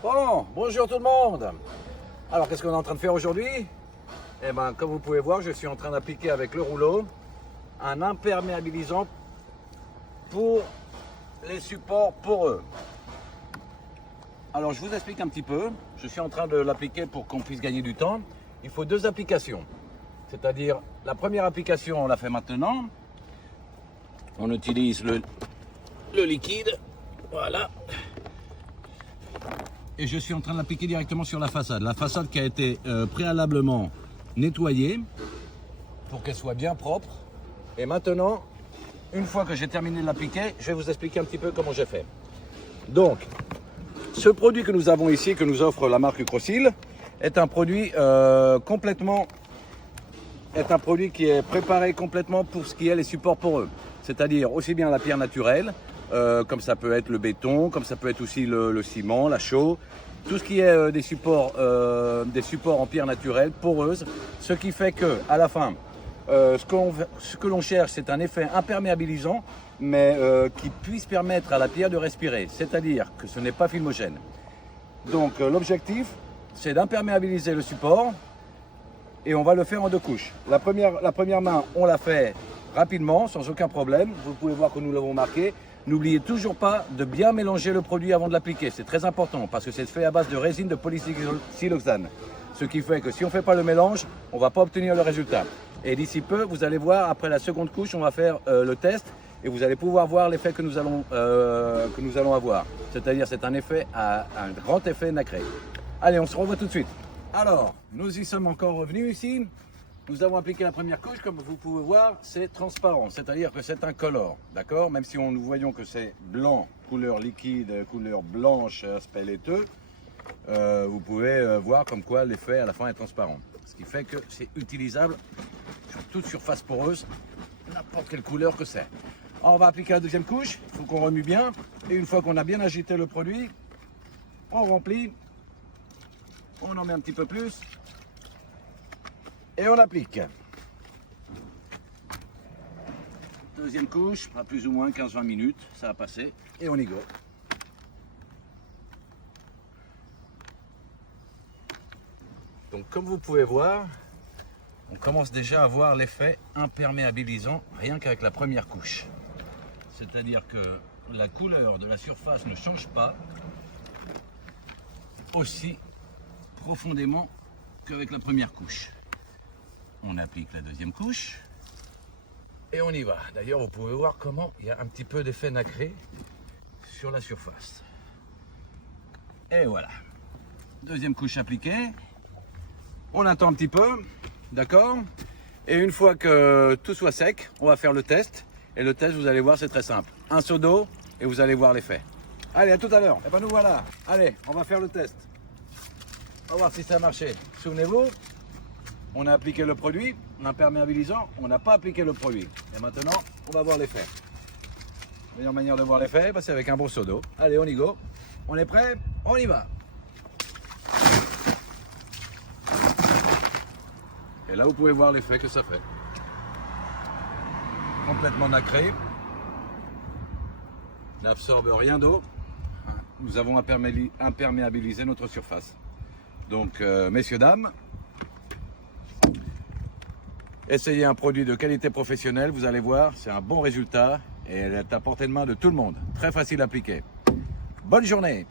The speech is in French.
Bon, bonjour tout le monde. Alors, qu'est-ce qu'on est en train de faire aujourd'hui? Eh bien, comme vous pouvez voir, je suis en train d'appliquer avec le rouleau un imperméabilisant pour les supports poreux. Alors, je vous explique un petit peu. Je suis en train de l'appliquer pour qu'on puisse gagner du temps. Il faut deux applications. C'est-à-dire, la première application, on la fait maintenant. On utilise le liquide. Voilà. Et je suis en train de l'appliquer directement sur la façade. La façade qui a été préalablement nettoyée pour qu'elle soit bien propre. Et maintenant, une fois que j'ai terminé de l'appliquer, je vais vous expliquer un petit peu comment j'ai fait. Donc, ce produit que nous avons ici, que nous offre la marque Ucrosil, est un produit qui est préparé complètement pour ce qui est les supports poreux. C'est-à-dire aussi bien la pierre naturelle, comme ça peut être le béton, comme ça peut être aussi le ciment, la chaux, tout ce qui est des supports en pierre naturelle, poreuse, ce qui fait que à la fin, ce que l'on cherche, c'est un effet imperméabilisant, mais qui puisse permettre à la pierre de respirer, c'est-à-dire que ce n'est pas filmogène. Donc l'objectif, c'est d'imperméabiliser le support, et on va le faire en deux couches. La première main, on la fait rapidement, sans aucun problème. Vous pouvez voir que nous l'avons marqué. N'oubliez toujours pas de bien mélanger le produit avant de l'appliquer. C'est très important parce que c'est fait à base de résine de polysiloxane. Ce qui fait que si on ne fait pas le mélange, on ne va pas obtenir le résultat. Et d'ici peu, vous allez voir, après la seconde couche, on va faire le test et vous allez pouvoir voir l'effet que nous allons avoir. C'est-à-dire, c'est un grand effet nacré. Allez, on se revoit tout de suite. Alors, nous y sommes encore revenus ici. Nous avons appliqué la première couche, comme vous pouvez voir, c'est transparent, c'est-à-dire que c'est incolore, d'accord? Même si nous voyons que c'est blanc, couleur liquide, couleur blanche, aspect laiteux, vous pouvez voir comme quoi l'effet à la fin est transparent. Ce qui fait que c'est utilisable sur toute surface poreuse, n'importe quelle couleur que c'est. Alors, on va appliquer la deuxième couche, il faut qu'on remue bien, et une fois qu'on a bien agité le produit, on remplit, on en met un petit peu plus, et on applique. Deuxième couche, à plus ou moins 15-20 minutes, ça va passer et on y go. Donc comme vous pouvez voir, on commence déjà à voir l'effet imperméabilisant rien qu'avec la première couche. C'est-à-dire que la couleur de la surface ne change pas aussi profondément qu'avec la première couche. On applique la deuxième couche et on y va. D'ailleurs, vous pouvez voir comment il y a un petit peu d'effet nacré sur la surface. Et voilà. Deuxième couche appliquée. On attend un petit peu, d'accord? Et une fois que tout soit sec, on va faire le test. Et le test, vous allez voir, c'est très simple. Un seau d'eau et vous allez voir l'effet. Allez, à tout à l'heure. Et ben nous voilà. Allez, on va faire le test. On va voir si ça a marché. Souvenez-vous, on a appliqué le produit, l'imperméabilisant, on n'a pas appliqué le produit. Et maintenant, on va voir l'effet. La meilleure manière de voir l'effet, c'est avec un bon seau d'eau. Allez, on y go. On est prêt? On y va. Et là, vous pouvez voir l'effet que ça fait. Complètement nacré. N'absorbe rien d'eau. Nous avons imperméabilisé notre surface. Donc, messieurs, dames, essayez un produit de qualité professionnelle, vous allez voir, c'est un bon résultat et elle est à portée de main de tout le monde. Très facile à appliquer. Bonne journée!